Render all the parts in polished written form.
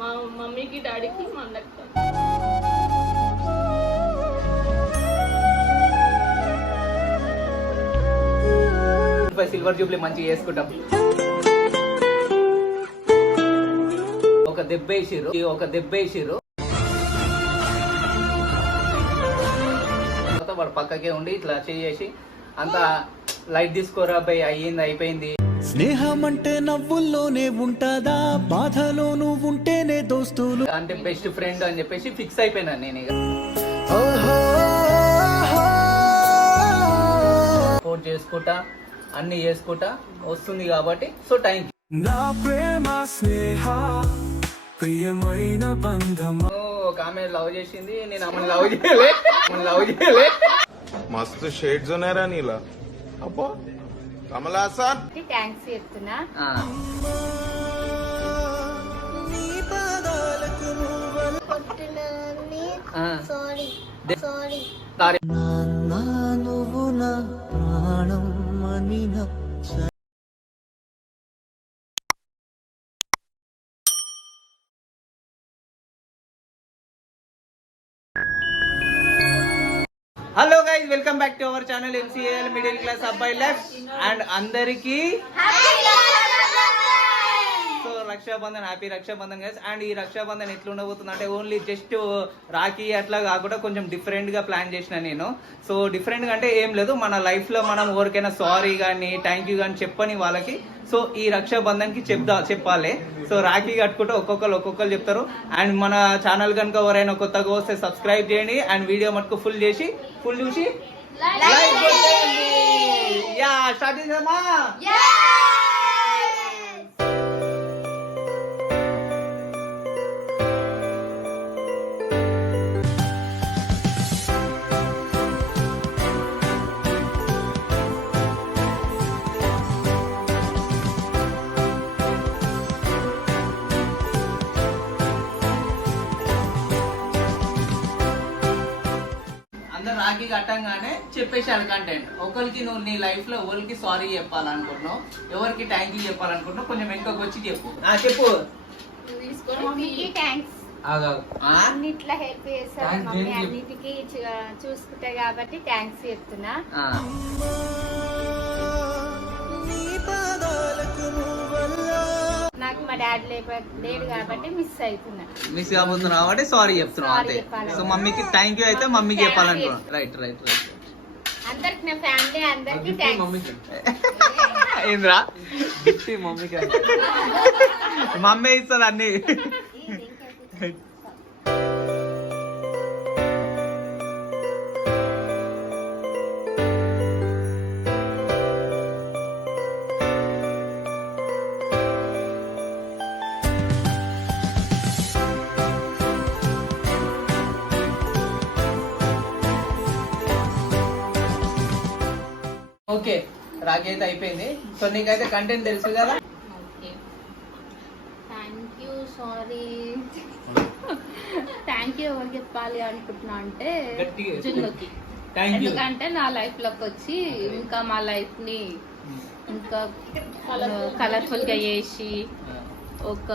మా మమ్మీకి డాడీకి మా అన్నకి. సిల్వర్ జూబ్లీ మంచిగా చేసుకుంటాం. ఒక దెబ్బేసిరు వాడు పక్కకే ఉండి ఇట్లా చేసి అంతా లైట్ తీసుకోరా అబ్బాయి, అయిపోయింది. స్నేహం అంటే నవ్వుల్లోనే ఉంటదా, బాధలోనూ ఉంటేనే దోస్తులు అంటే బెస్ట్ ఫ్రెండ్ అని చెప్పేసి ఫిక్స్ అయిపోయినాను నేను. ఇక సపోర్ట్ చేసుకుంటా అన్ని చేసుకుంటా వస్తుంది కాబట్టి సో టైం. నా ప్రేమ స్నేహ ప్రియమైన బంధం. ఒక ఆమె లవ్ చేసింది, నేను ఆమెను లవ్ చేయలే. మస్తు షేడ్స్ ఉన్నారా నీలా అబ్బో కమలాసన్. థ్యాంక్స్ చెప్తున్నా. నువ్వు నా ప్రాణం అని hello guys, welcome back to our channel MCL middle class అబ్బాయి లైఫ్. అండ్ అందరికి so Rakshabandhan, happy Rakshabandhan guys. And ఈ రక్షాబంధన్ ఎట్లా ఉండబోతుంది అంటే ఓన్లీ జస్ట్ రాఖీ అట్లా కాకుండా కొంచెం డిఫరెంట్ గా ప్లాన్ చేసిన నేను. సో డిఫరెంట్ గా అంటే ఏం లేదు, మన లైఫ్ లో మనం ఎవరికైనా సారీ కానీ థ్యాంక్ యూ కానీ చెప్పని వాళ్ళకి సో ఈ రక్షాబంధన్ కి చెప్పాలి. సో రాఖీ కట్టుకుంటే ఒక్కొక్కరు చెప్తారు. అండ్ మన ఛానల్ కనుక ఎవరైనా కొత్తగా వస్తే సబ్స్క్రైబ్ చేయండి. అండ్ వీడియో మటుకు ఫుల్ చూసి లైక్ కొట్టండి. యా స్టార్ట్ చేద్దామా? అందరు రాఖీ కట్టంగానే చెప్పేసారు కంటెంట్. ఒకరికి నువ్వు నీ లైఫ్ లో ఎవరికి సారీ చెప్పాలనుకుంటున్నావు, ఎవరికి థ్యాంక్ యూ చెప్పాలనుకుంటున్నావు, కొంచెం వెనుకకు వచ్చి చెప్పు. చెప్పు. మమ్మీకి థ్యాంక్స్. అన్నిట్లా హెల్ప్ చేస్తారు మమ్మీ, అన్నిటికీ చూసుకుంటా కాబట్టి థ్యాంక్స్ చెప్తున్నా. నాకు మా డాడీ లేడు కాబట్టి మిస్ కాబోతున్నా కాబట్టి సారీ చెప్తున్నావు అంతే. సో మమ్మీకి థ్యాంక్ యూ అయితే మమ్మీకి చెప్పాలనుకున్నాను. రైట్. అందరికి నా ఫ్యామిలీ అందరికి థ్యాంక్స్. ఏంద్రా మమ్మీకి మమ్మీ ఇస్తుంది అన్ని. ఓకే, రాఖీ అయితే అయిపోయింది. సో నీకైతే కంటెంట్ తెలుసు కదా. థ్యాంక్ యూ ఎవరు చెప్పాలి అనుకుంటున్నా అంటే జున్నుకి. ఎందుకంటే నా లైఫ్ లోకి వచ్చి ఇంకా మా లైఫ్ ని ఇంకా కలర్ఫుల్ గా చేసి ఒక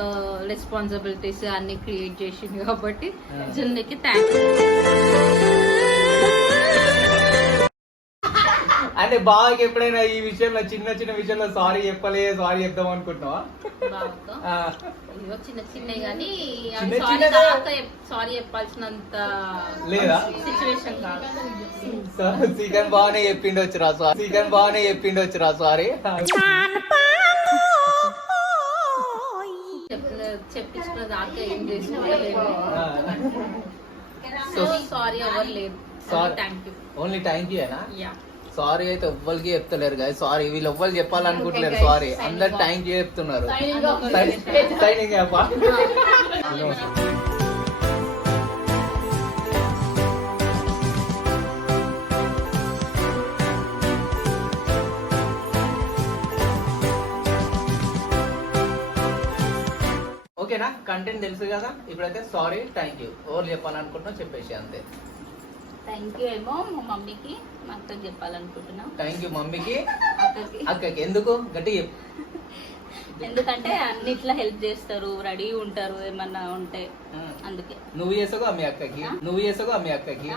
రెస్పాన్సిబిలిటీస్ అన్ని క్రియేట్ చేసింది కాబట్టి జున్నుకి థ్యాంక్ యూ. అంటే బాగా ఎప్పుడైనా ఈ విషయంలో చిన్న విషయంలో సారీ చెప్దాం అనుకుంటున్నావా? చిన్న కానీ సారీ చెప్పాల్సినంత లేదా సిచ్యువేషన్ కాదు. చికెన్ బాగానే చెప్పిండొచ్చురా సారీ. చెప్పించిన దాకా ఏం చేసిన సారీ ఎవరు లేదు. ఓన్లీ థ్యాంక్ యూ ఏనా? సారీ అయితే ఎవ్వరికి చెప్తలేరు కదా. సారీ వీళ్ళు ఎవ్వరు చెప్పాలనుకుంటలేరు. సారీ అందరు థ్యాంక్ యూ చెప్తున్నారు. సైనింగ్ చెప్పా. ఓకేనా, కంటెంట్ తెలుసు కదా. ఇప్పుడైతే సారీ థ్యాంక్ యూ ఎవరు చెప్పాలనుకుంటున్నా చెప్పేసి అంతే. థ్యాంక్ యూ ఏమో మా మమ్మీకి, మా అక్కకి చెప్పాలనుకుంటున్నాం. థ్యాంక్ యూ మమ్మీకి, అక్కకి. ఎందుకు గట్టి చెప్పు. ఎందుకంటే అన్నిట్లా హెల్ప్ చేస్తారు, రెడీ ఉంటారు ఏమన్నా ఉంటే, అందుకే. నువ్వు చేసావు మీ అక్కకి, నువ్వు చేసావు మీ అక్కకి.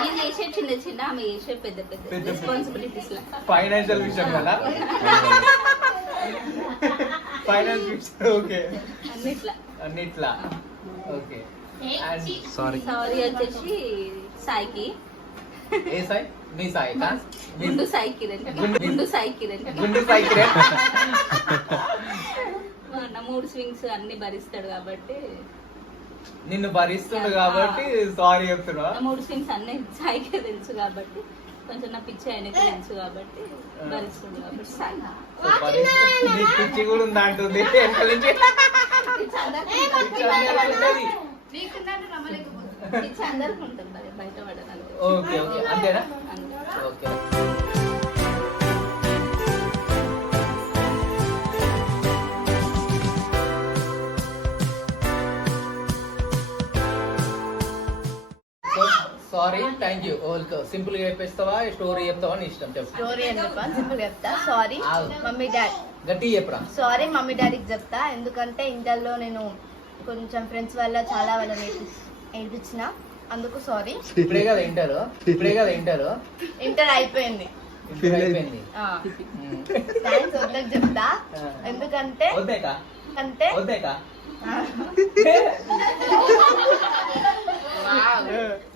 నేను చేసే చిన్న చిన్న, ఆమె చేసే పెద్ద పెద్ద రెస్పాన్సిబిలిటీస్ లా. ఫైనాన్షియల్ విషయం కదా, ఫైనాన్స్ విషయం. ఓకే, అన్నిట్లా. ఓకే. సారీ వచ్చేసి సాయికి. ఏ సాయి? మీ సాయి కా? గుండు సాయికి రండి. గుండు సాయికి రండి. గుండు సాయికి రే. నా 3 స్వింగ్స్ అన్ని భరిస్తాడు కాబట్టి, నిన్ను భరిస్తుండు కాబట్టి సారీ చెప్తున్నా. 3 స్వింగ్స్ అన్ని సాయికే తెలుసు కాబట్టి, కొంచెం నా పిచ్చి ఆయనకి తెలుసు కాబట్టి భరిస్తుంది కాబట్టి సాయి. నీకు పిచ్చి కూడా ఉందా అంటుంది వెనకాల నుంచి. పిచ్చి అందరికి ఉంటుంది మరి, బయట పడడానికి. ఓకే ఓకే, అంతేనా? Okay. Sorry, thank you. Okay, simple గా చెప్పేస్తావా, స్టోరీ చెప్తావా? నీ ఇష్టం, చెప్పు. స్టోరీ అని చెప్పా, సింపుల్ చెప్తా. సారీ మమ్మీ డాడీ, గట్టి చెప్పరా. సారీ మమ్మీ డాడీకి చెప్తా. ఎందుకంటే ఇంటర్లో నేను కొంచెం ఫ్రెండ్స్ వల్ల చాలా వాళ్ళని ఏడిపించిన, అందుకు సారీ. ఇప్పుడే కదా ఇంటర్, ఇంటర్ అయిపోయింది. అయిపోయింది. థ్యాంక్స్ వద్దకు చెప్తా. ఎందుకంటే వద్దేకా అంటే వద్దేకా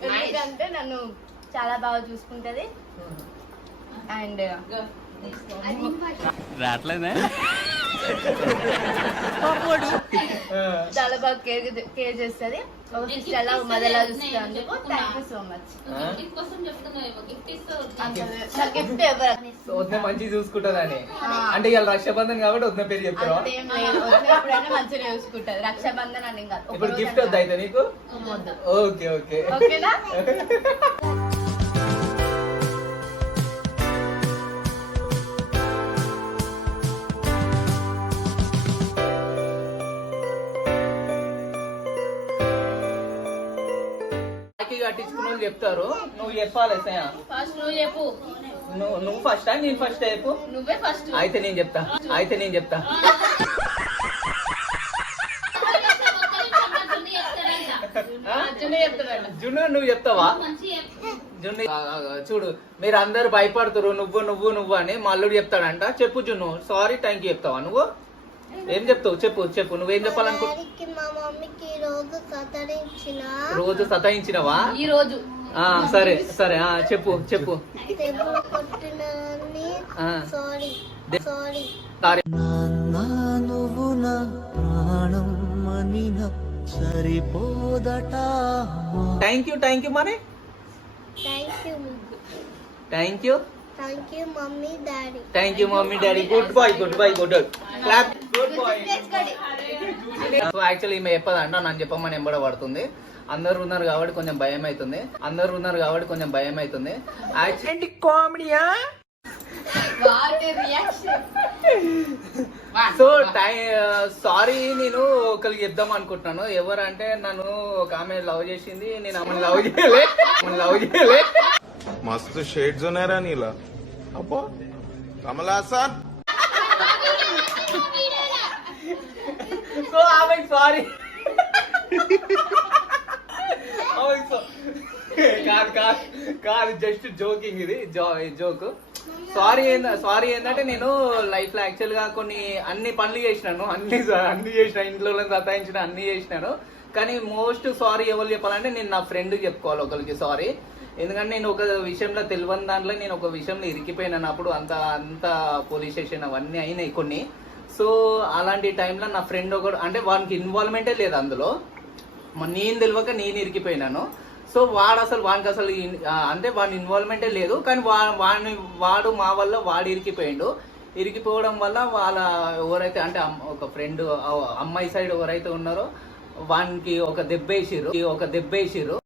ఎందుకంటే నన్ను చాలా బాగా చూసుకుంటది అండ్ చాలా బాగా కేర్ చేస్తుంది. ఒక సిస్టర్ లా మదర్ లా చూస్తుంది. అందుకు thank you so much. Gift ఎవరు వద్ద మంచి చూసుకుంటదని అంటే ఇవాళ రక్షాబంధన్ కాబట్టి వద్ద పేరు చెప్తారా? అంతేం లేదు, ఎప్పుడైనా మంచిగా చూసుకుంటది. రక్షాబంధన్ అని కాదు. ఇప్పుడు గిఫ్ట్ వద్ద అయితే నీకు? ఓకే ఓకే, ఓకేనా? కట్టించుకున్న వాళ్ళు చెప్తారు, నువ్వు చెప్పాలి. ఫస్ట్ నువ్వు చెప్పు. నువ్వు ఫస్టా నేను ఫస్ట్ చెప్పు? నువ్వే ఫస్ట్. అయితే నేను చెప్తా. జున్ను నువ్వు చెప్తావా? జున్ను చూడు, మీరు అందరు భయపడుతురు నువ్వు అని. మా అల్లుడు చెప్తాడంట. చెప్పు జున్ను. సారీ థ్యాంక్ యూ చెప్తావా? నువ్వు ఏం చెప్తావు? చెప్పు నువ్వేం చెప్పాలనుకుంటా? మా మమ్మీకి రోజు సతాయించినవా? ఈ రోజు సరే చెప్పు. సారీ. నువ్వు నా ప్రాణం అనిన సరిపోదట. థ్యాంక్ యూ మరి. Thank you mummy daddy. Thank you mummy daddy. Good boy. Clap. Good boy. So actually ఈమె చెప్పదంట, నన్ను చెప్పమని ఎంబడ పడుతుంది. అందరు ఉన్నారు కాబట్టి కొంచెం భయం అవుతుంది. యాక్చువల్లీ కామెడీయా. సో సారీ, నేను ఒకరికి చెప్దాం అనుకుంటున్నాను. ఎవరంటే నన్ను ఒక ఆమె లవ్ చేసింది, నేను ఆమెను లవ్ చేయలే. मस्त शेड्स ఉన్నాయి రా నీలా. అబ్బో కమల్ హాసన్. సో ఆమెకి సారీ. కాదు జస్ట్ జోకింగ్, ఇది జోక్. సారీ ఏంటంటే నేను లైఫ్ లో యాక్చువల్ గా అన్ని పనులు చేసినాను, అన్ని చేసిన, ఇంట్లో సతాయించిన అన్ని చేసినాను. కానీ మోస్ట్ సారీ ఎవరు చెప్పాలంటే నేను నా ఫ్రెండ్ చెప్పుకోవాలి ఒకరికి సారీ. ఎందుకంటే నేను ఒక విషయంలో తెలియని దాంట్లో నేను ఒక విషయంలో ఇరికిపోయినాను. అప్పుడు అంత పోలీస్ స్టేషన్ అవన్నీ అయినాయి కొన్ని. సో అలాంటి టైంలో నా ఫ్రెండ్ ఒకడు, అంటే వానికి ఇన్వాల్వ్మెంటే లేదు అందులో, నేను తెలియక నేను ఇరికిపోయినాను. సో వానికి అసలు అంటే వాడి ఇన్వాల్వ్మెంటే లేదు. కానీ వాడు మా వల్ల వాడు ఇరికిపోవడం వల్ల వాళ్ళ ఎవరైతే అంటే ఒక ఫ్రెండ్ అమ్మాయి సైడ్ ఎవరైతే ఉన్నారో వానికి ఒక దెబ్బేసిరు.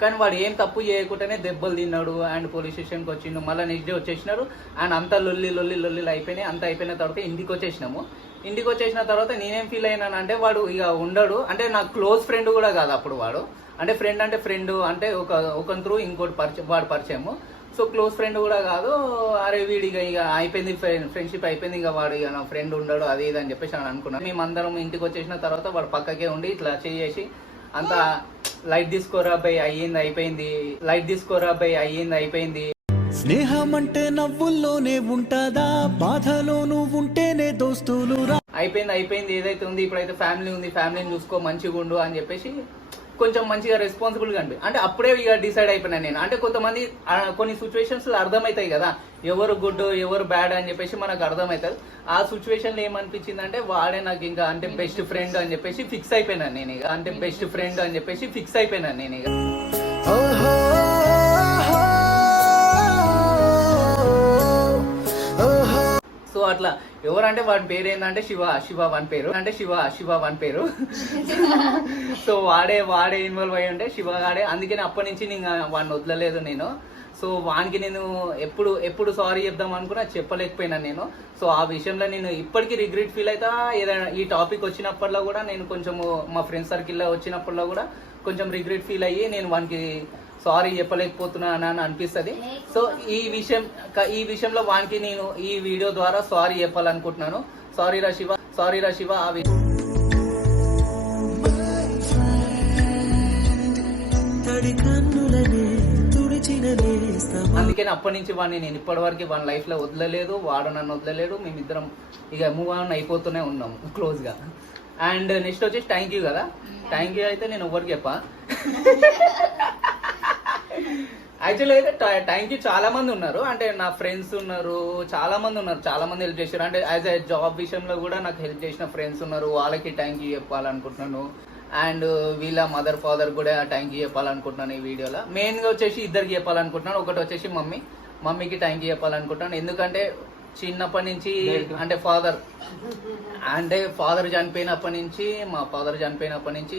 కానీ వాడు ఏం తప్పు చేయకుండానే దెబ్బలు తిన్నాడు అండ్ పోలీస్ స్టేషన్కి వచ్చిండు. మళ్ళీ నెక్స్ట్ డే వచ్చేసినారు అండ్ అంతా లొల్లి అయిపోయినాయి. అంతా అయిపోయిన తర్వాత ఇంటికి వచ్చేసిన తర్వాత నేనేం ఫీల్ అయినానంటే వాడు ఇక ఉండడు, అంటే నాకు క్లోజ్ ఫ్రెండ్ కూడా కాదు అప్పుడు వాడు, అంటే ఫ్రెండ్ అంటే ఒక త్రూ ఇంకోటి వాడు పరిచయము. సో క్లోజ్ ఫ్రెండ్ కూడా కాదు. అరే వీడిగా ఇక అయిపోయింది, ఫ్రెండ్షిప్ అయిపోయింది, ఇక వాడు ఇక నా ఫ్రెండ్ ఉండడు అది ఇది అని చెప్పేసి అని అనుకున్నాను. మేమందరం ఇంటికి వచ్చేసిన తర్వాత వాడు పక్కకే ఉండి ఇట్లా చేసి అంతా లైట్ తీసుకోరా బై అయిపోయింది. స్నేహం అంటే నవ్వుల్లోనే ఉంటదా, బాధలోనూ ఉంటేనే దోస్తులు అయిపోయింది ఏదైతే ఉంది. ఇప్పుడైతే ఫ్యామిలీ ఉంది, ఫ్యామిలీని చూసుకో, మంచిగా ఉండు అని చెప్పేసి కొంచెం మంచిగా రెస్పాన్సిబుల్గా అనిపి అంటే అప్పుడే ఇక డిసైడ్ అయిపోయినా నేను. అంటే కొంతమంది కొన్ని సిచ్యువేషన్స్ అర్థమవుతాయి కదా, ఎవరు గుడ్ ఎవరు బ్యాడ్ అని చెప్పేసి మనకు అర్థమవుతుంది. ఆ సిచ్యువేషన్లో ఏమనిపించింది అంటే వాడే నాకు ఇంకా అంటే బెస్ట్ ఫ్రెండ్ అని చెప్పేసి ఫిక్స్ అయిపోయినాను నేను ఇక. సో అట్లా ఎవరంటే వాడి పేరు ఏంటంటే శివ వన్ పేరు సో వాడే ఇన్వాల్వ్ అయ్యి ఉంటే శివ గాడే. అందుకని అప్పటి నుంచి నేను వాడిని వదలలేదు నేను. సో వానికి నేను ఎప్పుడు సారీ చెప్దాం అనుకున్నా, చెప్పలేకపోయినా నేను. సో ఆ విషయంలో నేను ఇప్పటికీ రిగ్రెట్ ఫీల్ అవుతా. ఏదైనా ఈ టాపిక్ వచ్చినప్పట్లో కూడా నేను కొంచెము మా ఫ్రెండ్ సర్కిల్లో వచ్చినప్పట్లో కూడా కొంచెం రిగ్రెట్ ఫీల్ అయ్యి నేను వానికి సారీ చెప్పలేకపోతున్నాను అని అనిపిస్తుంది. సో ఈ విషయంలో వానికి నేను ఈ వీడియో ద్వారా సారీ చెప్పాలనుకుంటున్నాను. సారీ రా శివ. అందుకని అప్పటి నుంచి వాడిని నేను ఇప్పటి వరకు వాడి లైఫ్ లో వదలలేదు, వాడు నన్ను వదలలేడు. మేమిద్దరం ఇక మూవ్ ఆన్ అయిపోతూనే ఉన్నాము క్లోజ్ గా. అండ్ నెక్స్ట్ వచ్చేసి థ్యాంక్ యూ కదా. థ్యాంక్ యూ అయితే నేను ఎవరికి చెప్పా. యాక్చువల్లీ అయితే థ్యాంక్ యూ చాలా మంది ఉన్నారు. అంటే నా ఫ్రెండ్స్ ఉన్నారు, చాలా మంది హెల్ప్ చేశారు. అంటే యాజ్ ఎ జాబ్ విషయంలో కూడా నాకు హెల్ప్ చేసిన ఫ్రెండ్స్ ఉన్నారు. వాళ్ళకి థ్యాంక్ యూ చెప్పాలనుకుంటున్నాను. అండ్ వీళ్ళ మదర్ ఫాదర్ కూడా థ్యాంక్ యూ చెప్పాలనుకుంటున్నాను ఈ వీడియోలో. మెయిన్గా వచ్చేసి ఇద్దరికి చెప్పాలనుకుంటున్నాను. ఒకటి వచ్చేసి మమ్మీకి థ్యాంక్ యూ చెప్పాలనుకుంటున్నాను. ఎందుకంటే చిన్నప్పటి నుంచి అంటే ఫాదర్ చనిపోయినప్పటి నుంచి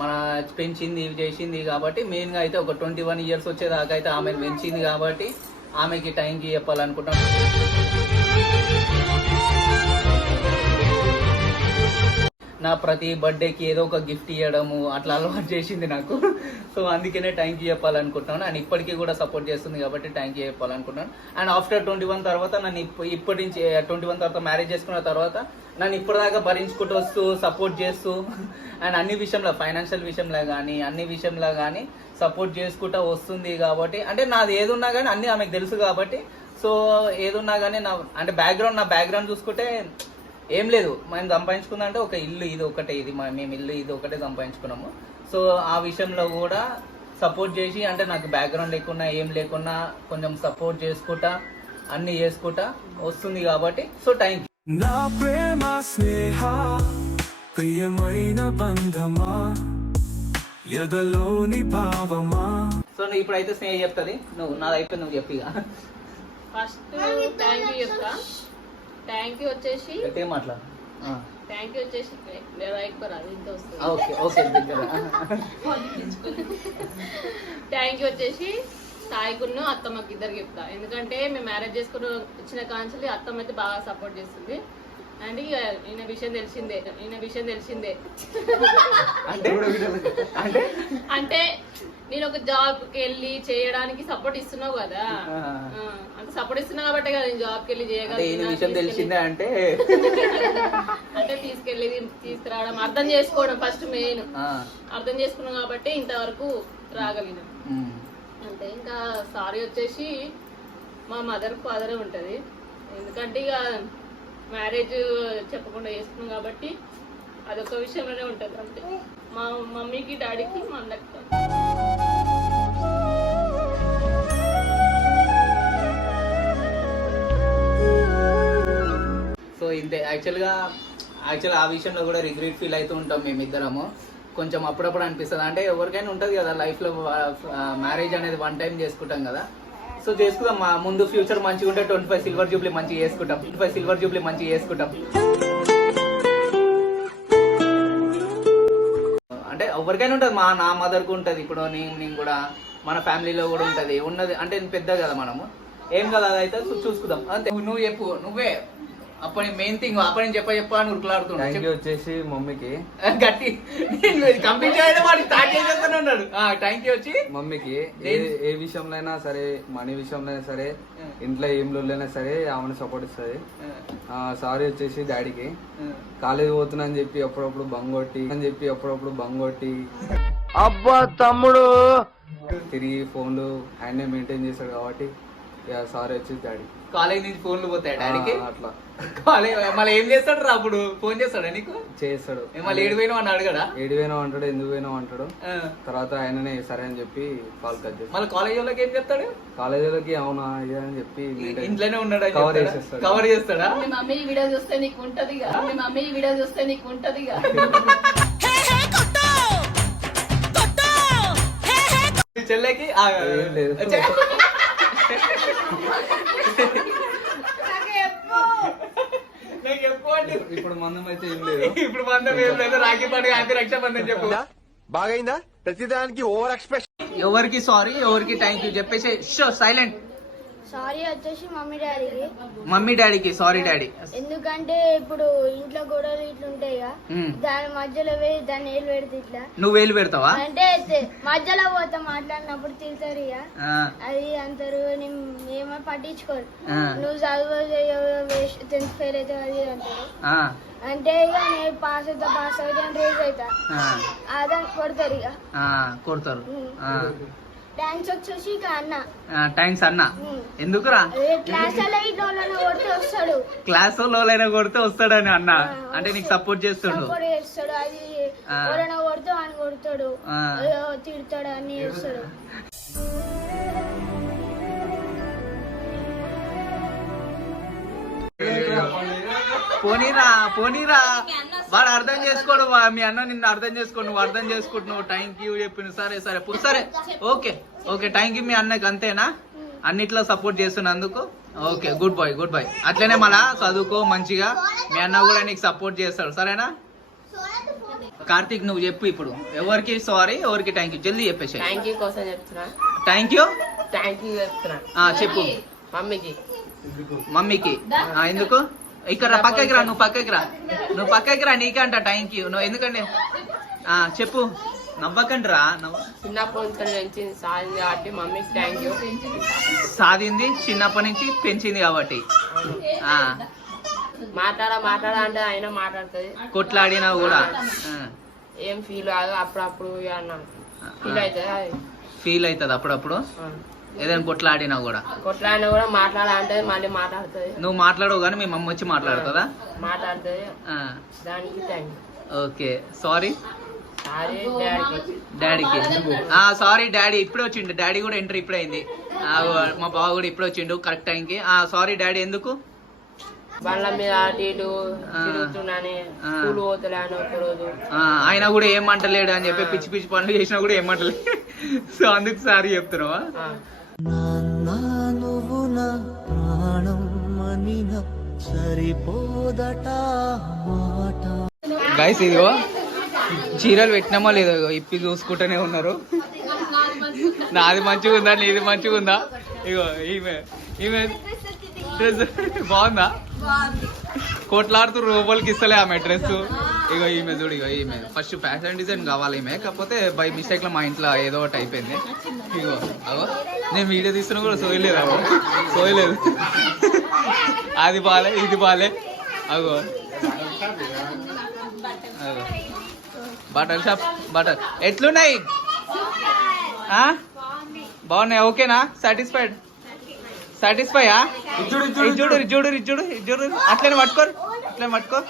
మన పెంచింది చేసింది కాబట్టి మెయిన్గా అయితే ఒక 21 years వచ్చేదాకా అయితే ఆమెను పెంచింది కాబట్టి ఆమెకి థ్యాంక్ యూ చెప్పాలనుకుంటాం. నా ప్రతి బర్త్డేకి ఏదో ఒక గిఫ్ట్ ఇవ్వడము అట్లా అలవాటు చేసింది నాకు. సో అందుకనే థ్యాంక్ యూ చెప్పాలనుకుంటున్నాను. అండ్ ఇప్పటికీ కూడా సపోర్ట్ చేస్తుంది కాబట్టి థ్యాంక్ యూ చెప్పాలనుకుంటున్నాను. అండ్ ఆఫ్టర్ 21 తర్వాత నన్ను ఇప్పటి నుంచి 21 తర్వాత మ్యారేజ్ చేసుకున్న తర్వాత నన్ను ఇప్పటిదాకా భరించుకుంటూ వస్తూ సపోర్ట్ చేస్తూ అండ్ అన్ని విషయంలో ఫైనాన్షియల్ విషయంలో కానీ అన్ని విషయంలో కానీ సపోర్ట్ చేసుకుంటూ వస్తుంది కాబట్టి అంటే నాది ఏదున్నా కానీ అన్నీ ఆమెకు తెలుసు కాబట్టి సో ఏదున్నా కానీ నా బ్యాక్గ్రౌండ్ చూసుకుంటే ఏం లేదు. మేము సంపాదించుకుందంటే ఒక ఇల్లు ఇది ఒకటే, మేము ఇల్లు ఇది ఒకటే సంపాదించుకున్నాము. సో ఆ విషయంలో కూడా సపోర్ట్ చేసి అంటే నాకు బ్యాక్గ్రౌండ్ లేకున్నా ఏం లేకున్నా కొంచెం సపోర్ట్ చేసుకుంటా అన్ని చేసుకుంటా వస్తుంది కాబట్టి సో థ్యాంక్ యూ. నా ప్రేమ స్నేహ ప్రియమైన బంధమా ఎదలోని భావమా. సో నువ్వు ఇప్పుడైతే స్నేహ చెప్తుంది, నాది అయిపోయింది, నువ్వు చెప్పి. ఫస్ట్ థ్యాంక్ యూ చెప్తా. థ్యాంక్ యూ వచ్చేసి మాట్లాడు. థ్యాంక్ యూ వచ్చేసి థ్యాంక్ యూ వచ్చేసి సాయికును అత్తమ్మకి ఇద్దరికి చెప్తా. ఎందుకంటే మేము మ్యారేజ్ చేసుకుని వచ్చిన కాంచెల్లి అత్తమ్మ అయితే బాగా సపోర్ట్ చేస్తుంది. అండ్ ఇక ఈయన విషయం తెలిసిందే అంటే నేను ఒక జాబ్కి వెళ్ళి చేయడానికి సపోర్ట్ ఇస్తున్నావు కదా, అంటే సపోర్ట్ ఇస్తున్నావు కాబట్టి కదా నేను జాబ్కి వెళ్ళి చేయగలను. అంటే తీసుకురావడం అర్థం చేసుకోవడం ఫస్ట్ మెయిన్ అర్థం చేసుకున్నాం కాబట్టి ఇంతవరకు రాగలిగినాం అంతే. ఇంకా సారీ వచ్చేసి మా మదర్ ఫాదరే ఉంటది. ఎందుకంటే ఇక మ్యారేజ్ చెప్పకుండా చేసుకున్నాం కాబట్టి అదొక విషయంలోనే ఉంటది అంతే. మా మమ్మీకి డాడీకి మా అన్నకి. సో ఇంతే. యాక్చువల్గా ఆ విషయంలో కూడా రిగ్రెట్ ఫీల్ అవుతూ ఉంటాం మేమిద్దరము. కొంచెం అప్పుడప్పుడు అనిపిస్తుంది. అంటే ఎవరికైనా ఉంటుంది కదా లైఫ్లో మ్యారేజ్ అనేది వన్ టైం చేసుకుంటాం కదా. సో చేసుకుందాం, మా ముందు ఫ్యూచర్ మంచిగా ఉంటే 25 సిల్వర్ జూబ్లీ మంచిగా చేసుకుంటాం. అంటే ఎవరికైనా ఉంటుంది, నా మదర్కు ఉంటుంది, ఇప్పుడు నేను కూడా మన ఫ్యామిలీలో కూడా ఉన్నది అంటే పెద్ద కదా మనము ఏం కదా అదైతే చూసుకుందాం అంతే. నువ్వు చెప్పు, అప్పుడు మెయిన్ థింగ్ అప్పుడు చెప్ప అని ఉరుకులాడుతున్నాడు. థ్యాంక్ యూ వచ్చేసి మమ్మీకి. గట్టి కంప్లీట్ చేయడం వాడు స్టార్ట్ చేసేస్తానే ఉన్నాడు. థ్యాంక్ యూ వచ్చి మమ్మీకి ఏ విషయంలో అయినా సరే, మనీ విషయంలో అయినా సరే, ఇంట్లో ఏం లొల్లైనా సరే ఆమెను సపోర్ట్ ఇస్తుంది. సారీ వచ్చేసి డాడీకి. కాలేజ్ పోతున్నా అని చెప్పి అప్పుడప్పుడు బంగొట్టి అబ్బా తమ్ముడు తిరిగి ఫోన్లు ఆయనే మెయింటైన్ చేస్తాడు కాబట్టి సారీ వచ్చేసి డాడీ. కాలేజ్ నుంచి ఫోన్లు పోతాయి డాడీకి. అట్లా కాలేజ్ మళ్ళీ ఏం చేస్తాడు రా అప్పుడు? ఫోన్ చేస్తాడా నీకు? చేస్తాడు. మళ్ళీ ఏడిపోయినావు అని అడగడా? ఏడిపోయినావు అంటాడు, ఎందుకు పోయినావు అంటాడు. తర్వాత ఆయననే సరే అని చెప్పి కాల్ కట్ చేస్తాడు. మళ్ళీ కాలేజ్ వాళ్ళకి ఏం చెప్తాడు? కాలేజ్ వాళ్ళకి అవునా ఇదే అని చెప్పి ఇంట్లోనే ఉన్నాడు కవర్ చేసేస్తాడు. కవర్ చేస్తాడా? మీ మమ్మీ వీడియో చూస్తే నీకు ఉంటదిగా, మీ మమ్మీ వీడియో చూస్తే నీకు ఉంటదిగా. చెల్లెకి ఏం లేదు. ఇప్పుడు మందం అయితే ఏం లేదు. ఇప్పుడు బంధం ఏం లేదు. రాఖీ పండుగ హ్యాపీ రక్షాబంధన్ చెప్పు. బాగైందా? ప్రతిదానికి ఓవర్ ఎక్స్ప్రెషన్. ఎవరికి సారీ, ఎవరికి థ్యాంక్ యూ చెప్పేసి సైలెంట్. సారీ వచ్చేసి మమ్మీ డాడీకి. మమ్మీ డాడీకి సారీ డాడీ. ఎందుకంటే ఇప్పుడు ఇంట్లో గొడవలు ఇట్లా ఉంటాయిగా, దాని మధ్యలో పోయి దాన్ని ఏళ్ళు పెడితే ఇట్లా నువ్వు వేలు పెడతావా? అంటే మధ్యలో పోతా మాట్లాడినప్పుడు తిడతారు ఇక. అది అంటారు ఏమో పట్టించుకోరు. నువ్వు చదువు 10th ఫెయిల్ అయితే అది అంటారు. అంటే ఇక నేను పాస్ అవుతా రేజ్ అవుతా అదని కొడతారు ఇక. కొడతారు. థ్యాంక్స్ వచ్చేసి ఇక అన్న. థ్యాంక్స్ అన్న. ఎందుకురా? క్లాస్ కొడితే వస్తాడు. క్లాస్ లోలైనా కొడితే వస్తాడని అన్న. అంటే నీకు సపోర్ట్ చేస్తాడు. సపోర్ట్ చేస్తాడు. అది ఎవరైనా కొడితే అని కొడతాడు, తిడతాడు, అన్ని చేస్తాడు. పోనీరా వాడు అర్థం చేసుకోడు. మీ అన్న నిన్ను అర్థం చేసుకోడు, నువ్వు అర్థం చేసుకుంటున్నావు. థ్యాంక్ యూ చెప్పిన సరే ఓకే థ్యాంక్ యూ మీ అన్నకి. అంతేనా? అన్నిట్లో సపోర్ట్ చేస్తున్నందుకు ఓకే. Good bye. అట్లనే మళ్ళా చదువుకో మంచిగా. మీ అన్న కూడా నీకు సపోర్ట్ చేస్తాడు. సరేనా? కార్తీక్ నువ్వు చెప్పు ఇప్పుడు. ఎవరికి సారీ, ఎవరికి థ్యాంక్ యూ జల్దీ చెప్పేసి. థ్యాంక్ యూ కోసం చెప్తున్నా. థ్యాంక్ యూ చెప్తున్నా. చెప్పు. మమ్మీకి. ఎందుకు? ఇక్కడ పక్కకి రా, నువ్వు పక్కకి రా. నీకంట థ్యాంక్ యూ. నువ్వు ఎందుకంటే చెప్పు. నవ్వకండి రా. చిన్నప్పటి నుంచి సాధింది కాబట్టి మమ్మీకి థ్యాంక్ యూ. సాధింది చిన్నప్పటి నుంచి పెంచింది కాబట్టి. మాట్లాడా అంటే అయినా మాట్లాడుతుంది. కొట్లాడినా కూడా ఏం ఫీల్ కాదు. అప్పుడప్పుడు ఫీల్ అవుతుంది. అప్పుడప్పుడు ఏదైనా కొట్లాడినా కూడా మాట్లాడాలంటే మళ్ళీ మాట్లాడుతుంది. నువ్వు మాట్లాడవు కానీ మీ మమ్మీ వచ్చి మాట్లాడుతుందా? మాట్లాడుతుంది. దానికి థ్యాంక్ యూ. ఓకే. సారీ డాడీకి. సారీ డాడీ ఇప్పుడే వచ్చిండు. డాడీ కూడా ఎంట్రీ ఇప్పుడే అయింది. మా బావ కూడా ఇప్పుడే వచ్చిండు కరెక్ట్ టైంకి. Sorry daddy. ఎందుకు? బండ్ల మీద తిరుగుతున్నాను, స్కూల్ పోతలేను ఒకరోజు. ఆయన కూడా ఏమంటలేడు అని చెప్పి పిచ్చి పిచ్చి పనులు చేసినా కూడా ఏమంటలేదు. సో అందుకు సారీ చెప్తున్నావా? నువ్వు నా ప్రాణం మనిన సరిపోదట మాట. గైస్ ఇదిగో చీరలు పెట్టినామో లేదో ఇప్పి చూసుకుంటూనే ఉన్నారు. నాది మంచిగా ఉందా, నీది మంచిగా ఉందా? ఇగో ఈమె డ్రెస్ బాగుందా? కోట్లాడుతూ రూపాయలకి ఇస్తలే ఆమె డ్రెస్. ఇగో ఈమె చూడు. ఈమె ఫస్ట్ ఫ్యాషన్ డిజైన్ కావాలి ఈమె. కాకపోతే బై మిస్టేక్ లో మా ఇంట్లో ఏదో ఒకటి అయిపోయింది. ఇగో నేను వీడియో తీస్తున్నా కూడా సోయలేదు. అది బాలే, ఇది బాలే. అగో బటర్ ఎట్లున్నాయి? బాగున్నాయి. ఓకేనా? సాటిస్ఫైయా? చూడు అట్లనే పట్టుకో.